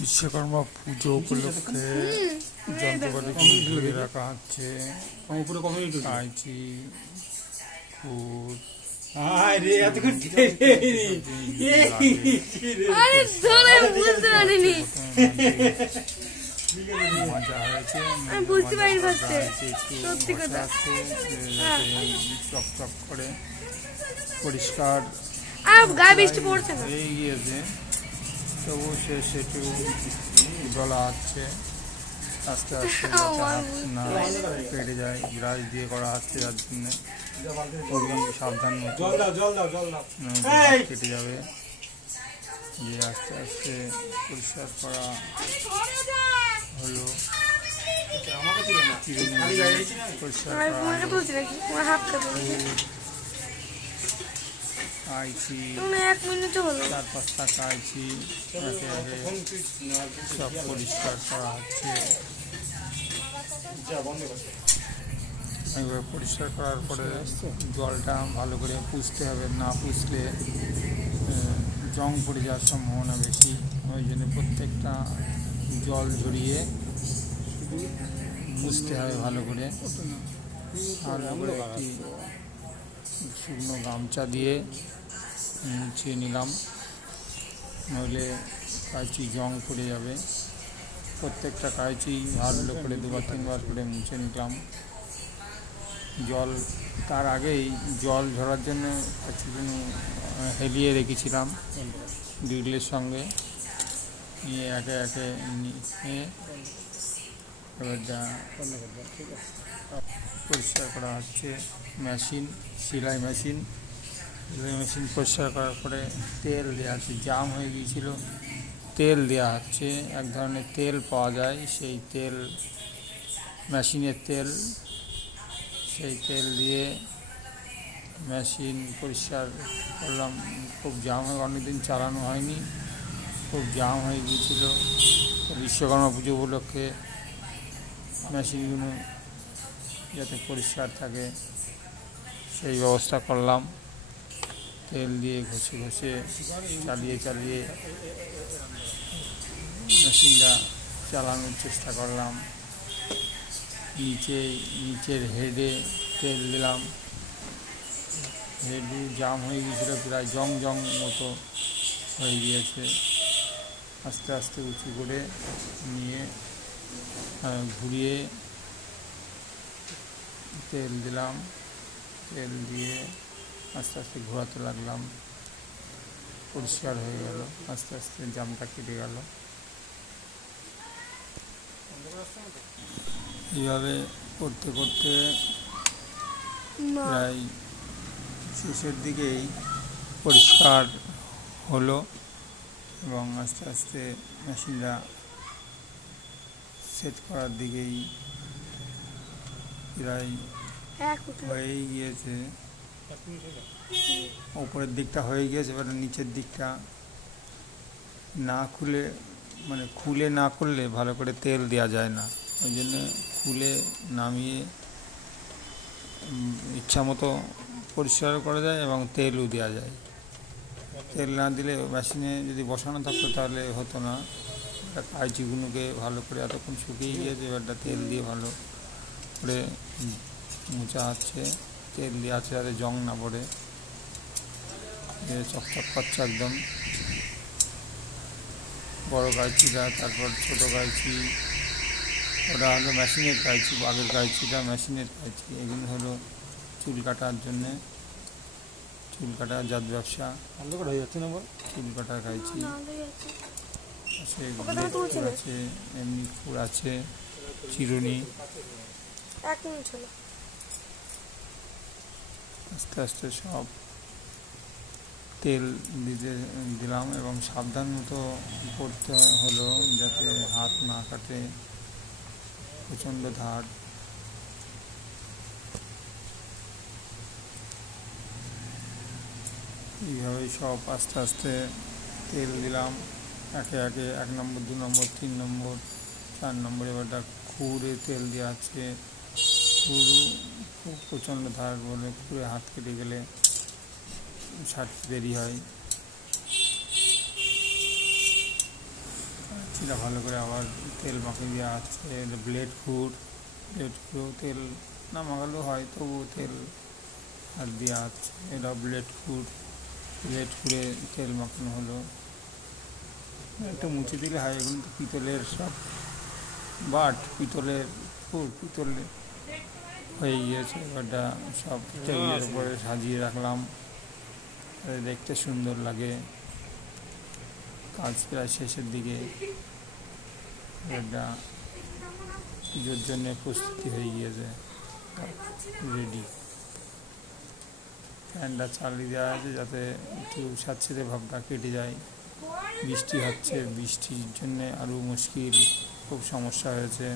বিশ্বকর্মা পুজো উপলক্ষে যন্ত্রপাতি ঝুলিয়ে রাখা হচ্ছে। কাঁচি, খুদ, মজা হয়েছে, চকচক করে পরিষ্কার হয়ে গিয়েছে। তবু সেটু গলা হচ্ছে, আস্তে আস্তে হাত না কেটে যায়, ব্রাশ দিয়ে করা হচ্ছে, যার জন্য খুবই সাবধান মতো কেটে যাবে। যে আস্তে আস্তে পরিষ্কার করা হলো, পরিষ্কার কাঁচি, 4-5টা কাঁচি একে একে সব পরিষ্কার করা হচ্ছে। এইভাবে পরিষ্কার করার পরে জলটা ভালো করে পুষতে হবে, না পুষলে জং পড়ে যাওয়ার সম্ভাবনা বেশি। ওই জন্য প্রত্যেকটা জল ঝরিয়ে মুছতে হবে ভালো করে। একটি শুকনো গামছা দিয়ে মুছিয়ে নিলাম, নইলে কাঁচি জং পড়ে যাবে। প্রত্যেকটা কাঁচি ভালো করে 2-3 বার করে মুছে নিলাম। জল তার আগেই জল ঝরার জন্য কিছুদিন হেলিয়ে রেখেছিলাম গ্রিলের সঙ্গে, নিয়ে একে একে নিয়ে এবার যা পরিষ্কার করা হচ্ছে। মেশিন, সেলাই মেশিন পরিষ্কার করার পরে তেল দেওয়া হচ্ছে। জাম হয়ে গিয়েছিল, তেল দেওয়া হচ্ছে। এক ধরনের তেল পাওয়া যায়, সেই তেল মেশিনের তেল, সেই তেল দিয়ে মেশিন পরিষ্কার করলাম। খুব জাম হয়ে অনেকদিন চালানো হয়নি, খুব জাম হয়ে গিয়েছিল। বিশ্বকর্মা পুজো উপলক্ষে মেশিনগুলো যাতে পরিষ্কার থাকে সেই ব্যবস্থা করলাম। তেল দিয়ে ঘষে ঘষে চালিয়ে মেশিনটা চালানোর চেষ্টা করলাম। নিচের হেডে তেল দিলাম। হেডে জাম হয়ে গিয়েছিল, প্রায় জং মতো হয়ে গিয়েছে। আস্তে আস্তে উঁচু করে নিয়ে ঘুরিয়ে তেল দিলাম। তেল দিয়ে আস্তে আস্তে ঘোরাতে লাগলাম, পরিষ্কার হয়ে গেল। আস্তে আস্তে জামটা কেটে গেল। এইভাবে করতে করতে প্রায় শেষের দিকেই পরিষ্কার হলো এবং আস্তে আস্তে মেশিনটা সেট করার দিকেই প্রায় হয়েই গিয়েছে। উপরের দিকটা হয়ে গিয়েছে, এবার নিচের দিকটা না খুলে, মানে খুলে না করলে ভালো করে তেল দেওয়া যায় না। ওই জন্য খুলে নামিয়ে ইচ্ছা মতো পরিষ্কার করা যায় এবং তেলও দেওয়া যায়। তেল না দিলে মেশিনে যদি বসানো থাকতো তাহলে হতো না। কাঁচিগুলোকে ভালো করে এতক্ষণ শুকিয়ে গিয়েছে, এবারটা তেল দিয়ে ভালো করে মোছা হচ্ছে। তেল দিয়ে আছে যাতে জং না পড়ে, চকচক করছে একদম। বড় কাঁচিটা, তারপর ছোটো কাঁচি, ওটা হলো মেশিনের কাঁচি। আগের কাঁচিটা মেশিনের কাঁচি। এগুলো হলো চুল কাটার জন্যে, চুল কাটা জাত ব্যবসা হয়ে যাচ্ছে না, চুল কাটার কাঁচি আছে, এমনি খুর আছে, চিরুনি। আস্তে আস্তে সব তেল দিলাম এবং সাবধান মতো করতে হলো যাতে হাত না কাটে, প্রচণ্ড ধার। এইভাবেই সব আস্তে আস্তে তেল দিলাম একে একে, 1 নম্বর, 2 নম্বর, 3 নম্বর, 4 নম্বর। এবারটা খুরে তেল দেওয়া আছে। খুব প্রচণ্ড ধার বলে খুঁড়ে হাত কেটে গেলে ছাড়তে দেরি হয়। মিষ্টিটা ভালো করে আবার তেল মাখিয়ে দেওয়া হচ্ছে। ব্লেড ফুড তেল না মাখালেও হয়, তবুও তেল আর দেওয়া হচ্ছে। এটা ব্লেড ফুডে তেল মাখানো হলো। একটা মুছে দিলে হয়। এগুলো তো পিতলের সব পিতলের পিতলের হয়ে গিয়েছে। এবারটা সব টেবিলের উপরে সাজিয়ে রাখলাম, দেখতে সুন্দর লাগে। কাজ প্রায় শেষের দিকে, এটা পুজোর জন্য প্রস্তুতি হয়ে গিয়েছে, রেডি। ফ্যানটা চালিয়ে দেওয়া আছে যাতে একটু স্যাঁতসেঁতে ভাবটা কেটে যায়। বৃষ্টি হচ্ছে, বৃষ্টির জন্যে আরও মুশকিল, খুব সমস্যা হয়েছে।